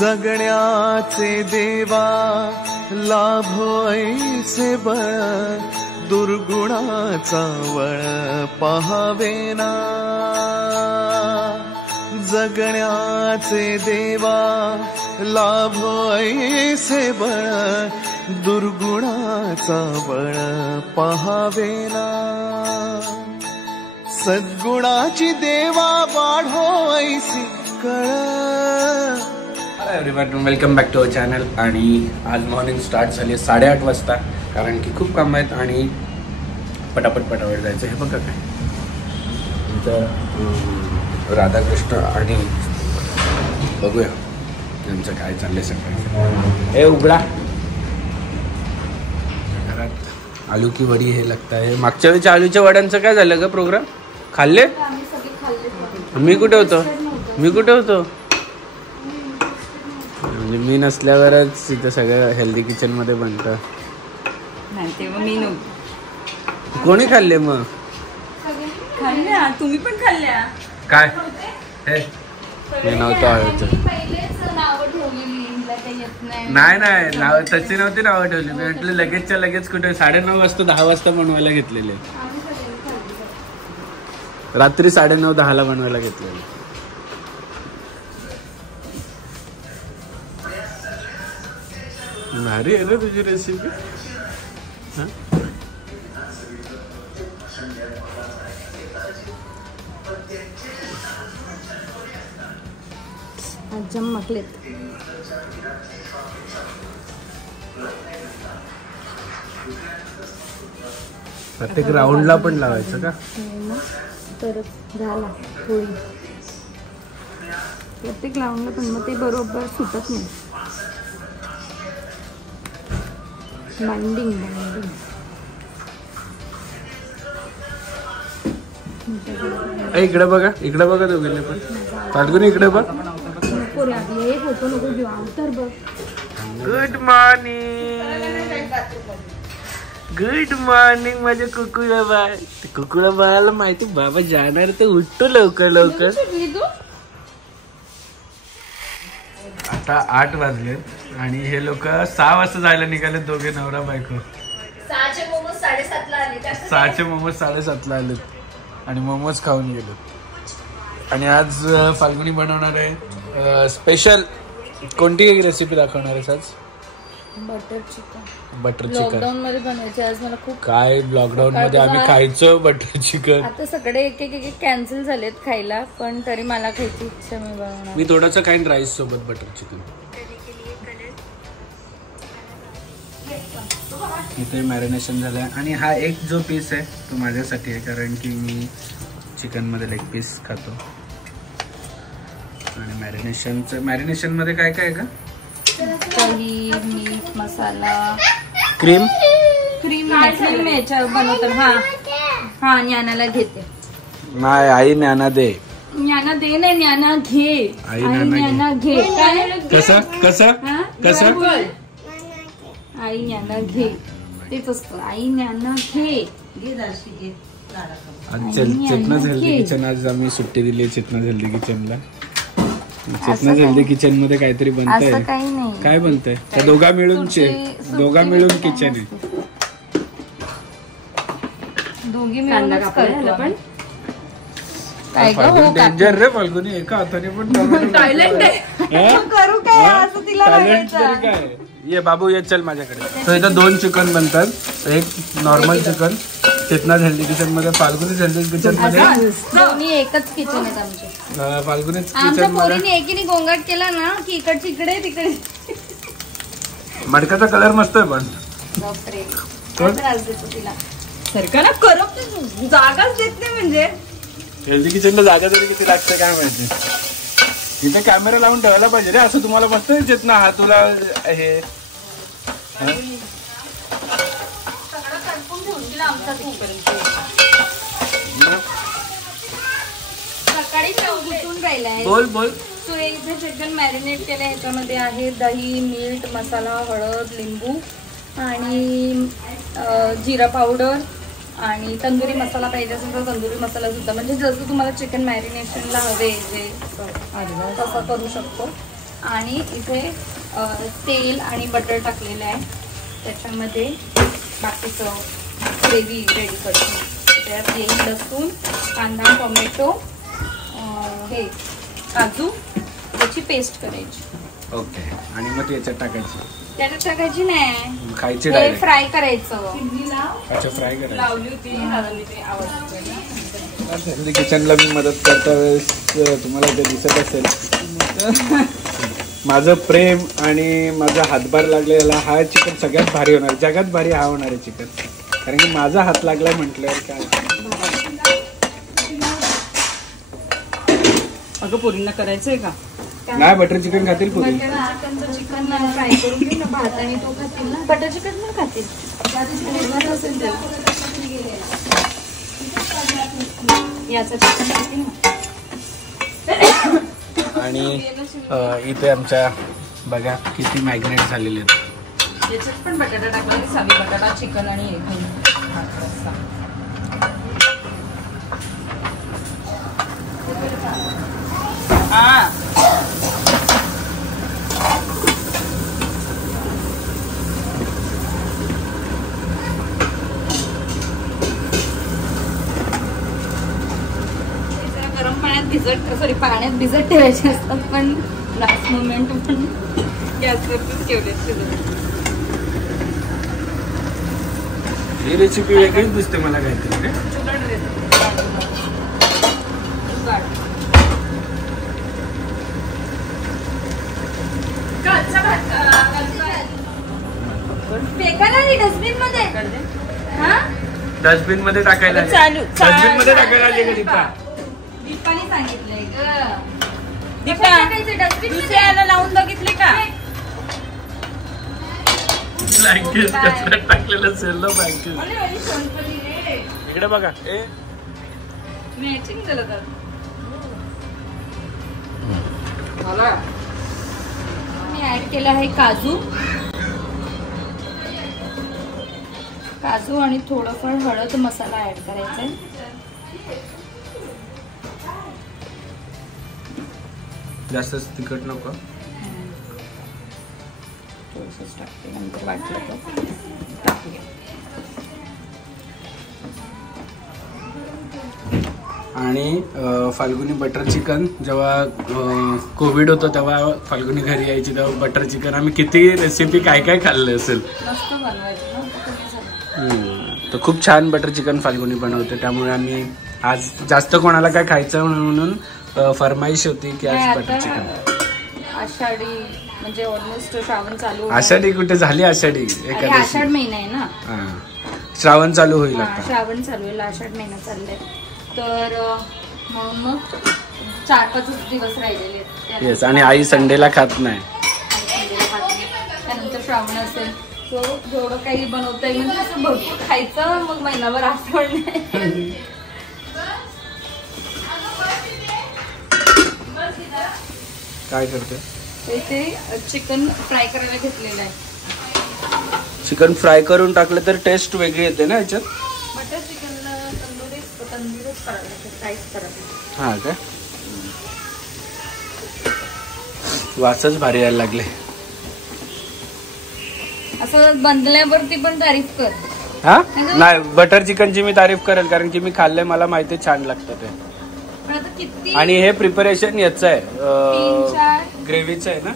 जगण्याचे देवा लाभो ऐसे बळ दुर्गुणाचा वळ पहावेना जगण्याचे देवा लाभो ऐसे बळ दुर्गुणाचा बळ पहावेना सद्गुणाची देवा वाढो ऐसी कळ. Everyone welcome back to our channel. आणि आज मॉर्निंग स्टार्ट झाली 8:30 वाजता कारण की खूप काम आहेत आणि पटापट जायचं. हे बघा काय इथं राधाकृष्ण आणि बघूया यांचं काय चाललंय सकाळी. हे उघडा घरात आलू की वडी हे लागतं आहे. मागच्या वेळेच्या आलूच्या वड्यांचं काय झालं ग प्रोग्राम? खाल्ले? मी कुठे होतो म्हणजे मी नसल्यावरच तिथं सगळं हेल्दी किचन मध्ये बनतं. तेव्हा मी नव्हती. कोणी खाल्ले मग? खाल्ल्या तुम्ही पण खाल्ल्या काय हे मी नव्हतं नाही नाव तशी नव्हती नावं ठेवली. मी म्हटलं लगेचच्या लगेच कुठे 9:30 वाजता 10 वाजता बनवायला घेतलेले. रात्री 9:30-10 बनवायला घेतलेले. भारी आहे ना तुझी रेसिपी. जमकलेत. प्रत्येक राऊंडला पण लावायचं का? तरच झाला होळी. प्रत्येक राऊंडला पण मग ते बरोबर सुटत नाही. बाइंडिंग इकडे बघा दोघींनी पण फाल्गुन इकडे बघ. फोटो नको घेऊ तर बघ. गुड मॉर्निंग माझ्या कुकुळा बाळ. कुकुळा बाळाला माहिती बाबा जाणार तर उठतो लवकर. आता 8 वाजले आणि हे लोक 6 वाजता जायला निघाले. दोघे नवरा बायको. 6चे मोमोज 7:30ला आले. 6चे मोमोज 7:30ला आलेत आणि मोमोज खाऊन गेलो. आणि आज फाल्गुनी बनवणार आहे स्पेशल. कोणती रेसिपी दाखवणार आहेस आज? बटर चिकन लॉकडाऊन मध्ये बनवायचे आज मला खूप. काय लॉकडाऊन मध्ये आम्ही खायचो बटर चिकन. आता सगळे एक कॅन्सल झालेत खायला पण तरी मला खायची इच्छा. मी बनवणार. मी थोडंसं खाईन राईस सोबत बटर चिकन. इथे मॅरिनेशन झालंय आणि हा एक जो पीस आहे तो माझ्यासाठी आहे कारण की मी चिकन मध्ये लेग पीस खातो. आणि मॅरिनेशन मध्ये काय काय आहे का? दही, मीठ, मसाला, क्रीम याच्यावर बनवतात. हा ज्ञानाला घेते. नाही आई ज्ञाना दे. ज्ञाना दे नाही ज्ञाना घे. आई ज्ञाना घे. कसं आई ज्ञाना घे तेच असतं. आई ज्ञाना घे. आज चेतना हेल्दी किचन. आज आम्ही सुट्टी दिली चेतना हेल्दी किचनला. चेतना हेल्दी किचन मध्ये काहीतरी बनतंय. काही नाही. काय बनतंय? त्या दोघा मिळून किचन आहे. दोघी मिळून पण काय डेंजर रे फाल्गुनी. एका हाताने पण टॉयलेट करू काय असं तिला काय. ये बाबू ये चल माझ्याकडे. तर इथं 2 चिकन बनतात. एक नॉर्मल चिकन चेतना हेल्दी किचन मध्ये, फाल्गुनी हेल्दी किचन मध्ये. दोन्ही एकच किचन आहेत आमचे. फाल्गुनी आमच्या पोरीने एकीने गोंगाट केला ना की इकडची इकडे तिकडे. मडक्याचा कलर मस्त आहे पण. बापरे त्रास देतो तिला. सरकारला करप जागाच देत नाही. म्हणजे हेल्दी किचनला जागा तरी किती लागते काय माहिती. इथे कॅमेरा लावून ठेवायला पाहिजे रे. असं तुम्हाला मस्त येत ना हा तुला हे सकाळी गुंतून राहिलाय. बोल. तो इथे चिकन मॅरिनेट केलं. ह्याच्यामध्ये आहे दही, मीठ, मसाला, हळद, लिंबू आणि जिरा पावडर आणि तंदुरी मसाला पाहिजे असेल तर तंदुरी मसाला सुद्धा. म्हणजे जसं तुम्हाला चिकन मॅरिनेशनला हवे जे तसं करू शकतो. आणि इथे तेल आणि बटर टाकलेलं आहे. त्याच्यामध्ये बाकीचं ग्रेव्ही रेडी करतो. त्यात येईल लसूण, कांदा, टोमॅटो, हे काजू, त्याची पेस्ट करायची. ओके. आणि मग याच्यात टाकायची? त्याच्यात टाकायची नाही, खायची ते फ्राय करायचं. अच्छा, फ्राय करायचं. लावली होती हेल्दी किचनला मी मदत करता वेळेस तुम्हाला ते दिसत असेल माझं प्रेम आणि माझा हातभार लागलेला. हा चिकन सगळ्यात भारी होणार, जगात भारी हा होणार आहे चिकन, कारण की माझा हात लागलाय म्हटल्यावर काय. अगं पोरींना करायचंय का? नाही, बटर चिकन खातील पुरी. चिकन फ्राय करून घे ना, भात आणि तो खातील ना. बटर चिकन पण खातील. याचं चिकन खातील ना. आणि इथे आमच्या बघा किती मॅग्नेट झालेले आहेत. याच्यात पण बटाटा टाकला, साधी बटाटा, चिकन आणि गरम पाण्यात भिजत ठेवायचे असतात, पण लास्ट मोमेंट पण गॅसवरतीच ठेवले. ही रेसिपी वेगळीच दिसते मला काहीतरी. डस्टबिन मध्ये डस्टबिन मध्ये टाकायला, डस्टबिन मध्ये टाकायला आली का? दीपाने सांगितलंय दुसऱ्याला लावून बघितले का? ब्लँकेट कचऱ्यात टाकलेलं असेल ना ब्लँकेट. इकडे बघा. मॅचिंग झालं तर मी ऍड केलं आहे काजू आणि थोडंफार हळद मसाला ऍड करायचा आहे. जास्तच तिखट नको, थोडंसंच टाकते, नंतर वाटलं तर टाकूया. आणि फाल्गुनी बटर चिकन जेव्हा कोविड होतं तेव्हा फाल्गुनी घरी यायची तेव्हा बटर चिकन आम्ही किती रेसिपी काय काय खाल्लं असेल. मस्त बनवायचं ना. तर खूप छान बटर चिकन फाल्गुनी बनवते, त्यामुळे आम्ही आज जास्त कोणाला काय खायचं म्हणून फरमाईश होती की आज बटर चिकन. आषाढी म्हणजे ऑलमोस्ट श्रावण चालू. आषाढी कुठे झाली? आषाढी एकादशी, आषाढ महिना आहे ना. श्रावण चालू होईल, श्रावण चालू होईल, आषाढ महिना चाललाय. तर मग 4-5 दिवस राहिलेले आहेत. येस. आणि आई संडेला खात नाही. त्यानंतर श्रावण असेल, सो जेवढं काही बनवता येईल म्हणजे असं भरपूर खायचं, मग महिनाभर आठवण नाही. काय करते? ते चिकन फ्राय करायला घेतलेलं आहे. चिकन फ्राय करून टाकलं तर टेस्ट वेगळी येते ना याच्यात. बटर चिकनला तंदुरीच करायला, फ्राईच करायला. हा काय? वासच भारी यायला लागले. असं बनल्यावरती पण तारीफ कर. हा नाही, बटर चिकनची मी तारीफ करेल, कारण की मी खाल्लंय, मला माहिती छान लागतं ते. आणि हे प्रिपरेशन याचं आहे, ग्रेव्हीचं आहे ना.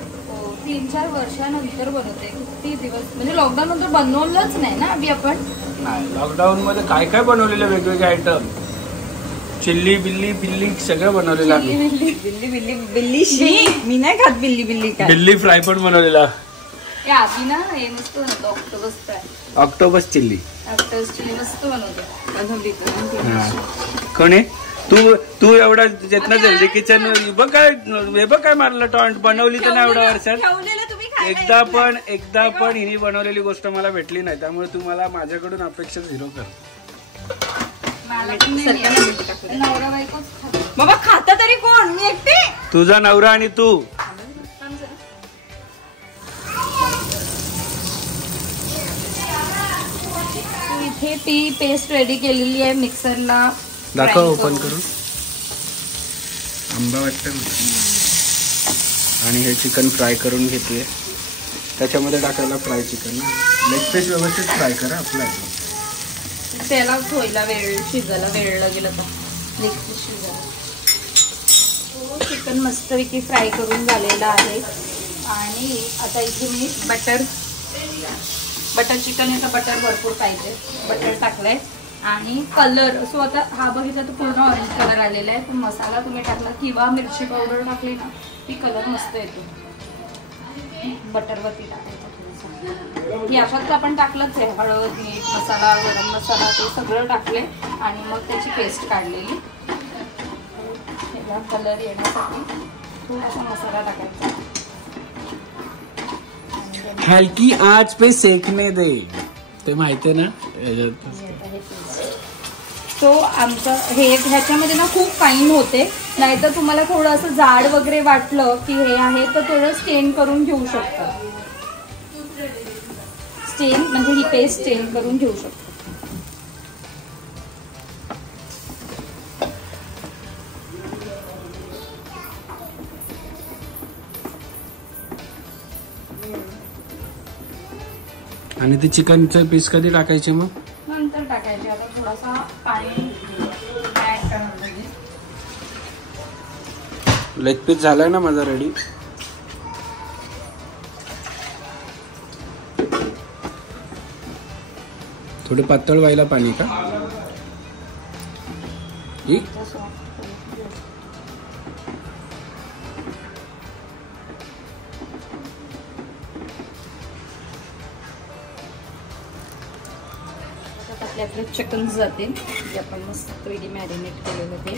3-4 वर्षानंतर बनवते. किती दिवस म्हणजे लॉकडाऊन नंतर बनवलंच नाही ना आधी आपण. नाही, लॉकडाऊन मध्ये काय काय बनवलेलं वेगवेगळे आयटम, चिल्ली बिल्ली बिल्ली सगळं बनवलेलं आम्ही. बिल्ली मी नाही खात बिल्ली काय. बिल्ली फ्राय पण बनवलेला. आधी ना हे मस्त बनवतो, ऑक्टोबस फ्राय, ऑक्टोबस चिल्ली. ऑक्टोबस चिल्ली मस्त बनवते. कोणी तू एवढा जितना जल्दी किचन बघ काय मारलं टॉन्ट बनवली तर ना एवढ्या वर्षात एकदा पण हिने बनवलेली गोष्ट मला भेटली नाही, त्यामुळे तू मला माझ्याकडून अपेक्षा 0 कर. नवरा बायकोच बाबा खाता तरी कोण? मी एकटे. तुझा नवरा आणि तू. इथे ती पेस्ट रेडी केलेली आहे मिक्सरला. दाखव ओपन करून. आंबा वाटतं. आणि हे चिकन फ्राय करून घेते. त्याच्यामध्ये टाकायला फ्राय चिकन. लेग पीस व्यवस्थित फ्राय करा आपला. त्याला थोडा वेळ शिजायला वेळ लागेल आता लेग पीस शिजायला. चिकन मस्तपैकी फ्राय करून झालेलं आहे. आणि आता इथे मी बटर चिकन याचा बटर भरपूर पाहिजे. बटर टाकलंय आणि कलर सो आता हा बघितला तर पूर्ण ऑरेंज कलर आलेला आहे. पण मसाला तुम्ही टाकला किंवा मिरची पावडर टाकली ना ती कलर मस्त येतो. बटरवरती टाकायचं थोडंसं. या फक्त आपण टाकलंच आहे. हळद, मीठ, मसाला, गरम मसाला ते सगळं टाकले आणि मग त्याची पेस्ट काढलेली. कलर येण्यासाठी थोडासा मसाला टाकायचा. हलकी आंच पे सेकने दे. ते माहिती आहे ना. तो आमचं हे ह्याच्यामध्ये ना खूप फाईन होते. नाहीतर तुम्हाला थोडं असं जाड वगैरे वाटलं की हे आहे तर थोडं स्टेन करून घेऊ शकता. स्टेन म्हणजे ही पेस्ट स्टेन करून घेऊ शकतो. आणि ते चिकनचे पीस कधी टाकायचे मग? नंतर टाकायचे. आता थोडासा पाणी ऍड करणार. लेग पीस झालाय ना माझा रेडी. थोडे पातळ व्हायला पाणी का? आपले चिकन जातील जे आपण मस्त रेडी मॅरिनेट केलेलं ते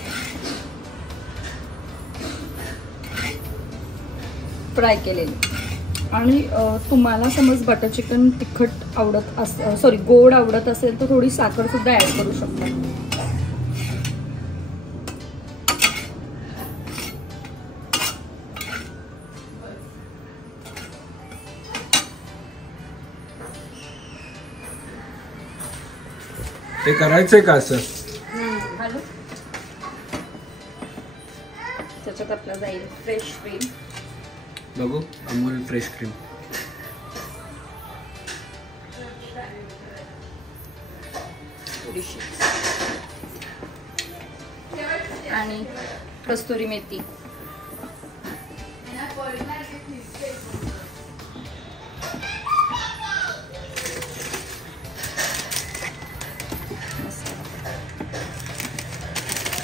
फ्राय केलेले. आणि तुम्हाला समज बटर चिकन तिखट आवडत असेल गोड आवडत असेल तर थोडी साखर सुद्धा ऍड करू शकता. ते करायचंय का असं? त्याच्यात आपला जाईल फ्रेश क्रीम. बघू अमूल फ्रेश क्रीम. थोडीशी आणि कस्तुरी मेथी.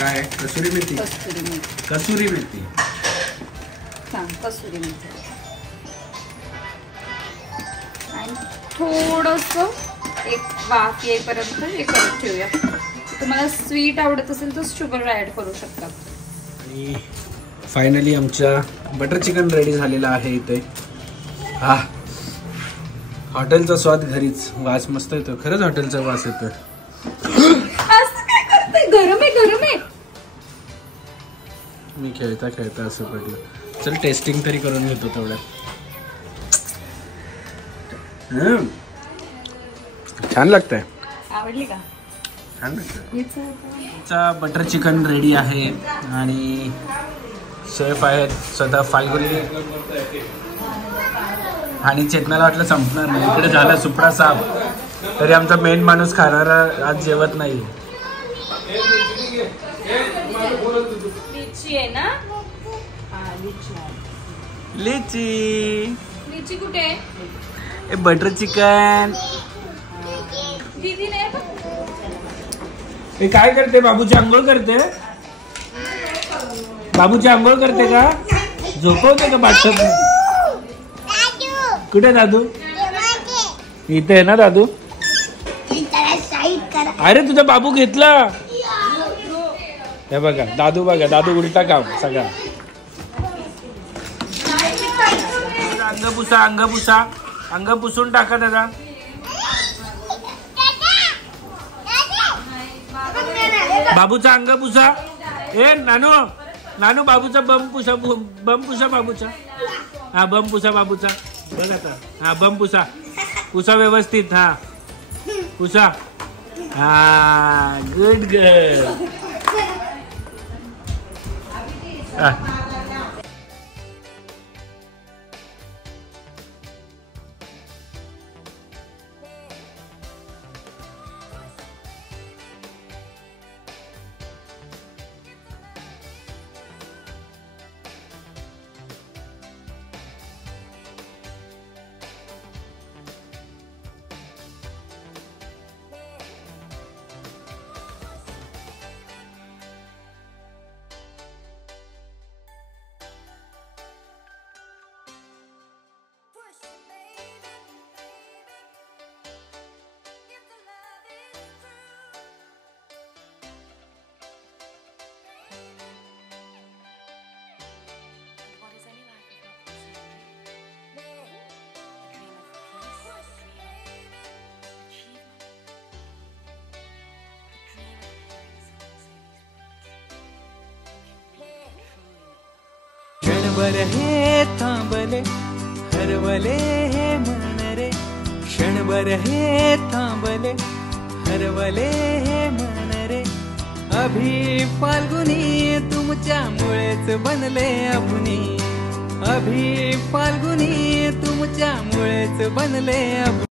काय? कसुरी मेथी. कस्तुरी मेथी. कसुरी मेथी. कसुरी मेथी. आणि थोडस एक वाफ येईपर्यंत हे करत ठेवूया. तुम्हाला स्वीट आवडत असेल तर शुगर ऍड करू शकता. आणि फायनली आमच्या बटर चिकन रेडी झालेला आहे इथे. हा हॉटेलचा स्वाद घरीच. वास मस्त येतो. खरंच हॉटेलचा वास येतो. गरम आहे गरम आहे. मी खेळता खेळता असं पडलं. चल टेस्टिंग तरी करून घेतो तेवढ्यात. छान लागतंय. आवडली का? छान लागतंय. बटर चिकन रेडी आहे आणि शेफ आहेत स्वतः फाल्गुनी. आणि चेतनाला वाटलं संपणार नाही. इकडे झाला सुपडा साप तरी आमचा मेन माणूस खाणारा आज जेवत नाही. लिची आहे ना? लिची. लिची कुठे? Butter chicken. दीदी नाही. हे काय करते? बाबूची आंघोळ करते. बाबूची आंघोळ करते का? झोपवते का बाथटब? कुठे दादू? इथे आहे ना दादू. अरे तुझा बाबू घेतला. हे बघा दादू. बघा दादू उलटा काम सगळा. अंग पुसा अंग पुसा. अंग पुसून टाका दादा. बाबूचा अंग पुसा. ए नानू नानू बाबूचा बम पुसा. बम पुसा बाबूचा. हा बम पुसा बाबूचा. बघ आता. हा बम पुसा. पुसा व्यवस्थित. हा पुसा. हा गुड गर्ल. क्षणभर हे थांबले हरवले हे मन रे क्षणभर हे थांबले हरवले हे मन रे अभि फाल्गुनी तुमच्यामुळेच बनले अभुनी अभि फाल्गुनी तुमच्यामुळेच बनले अभुनी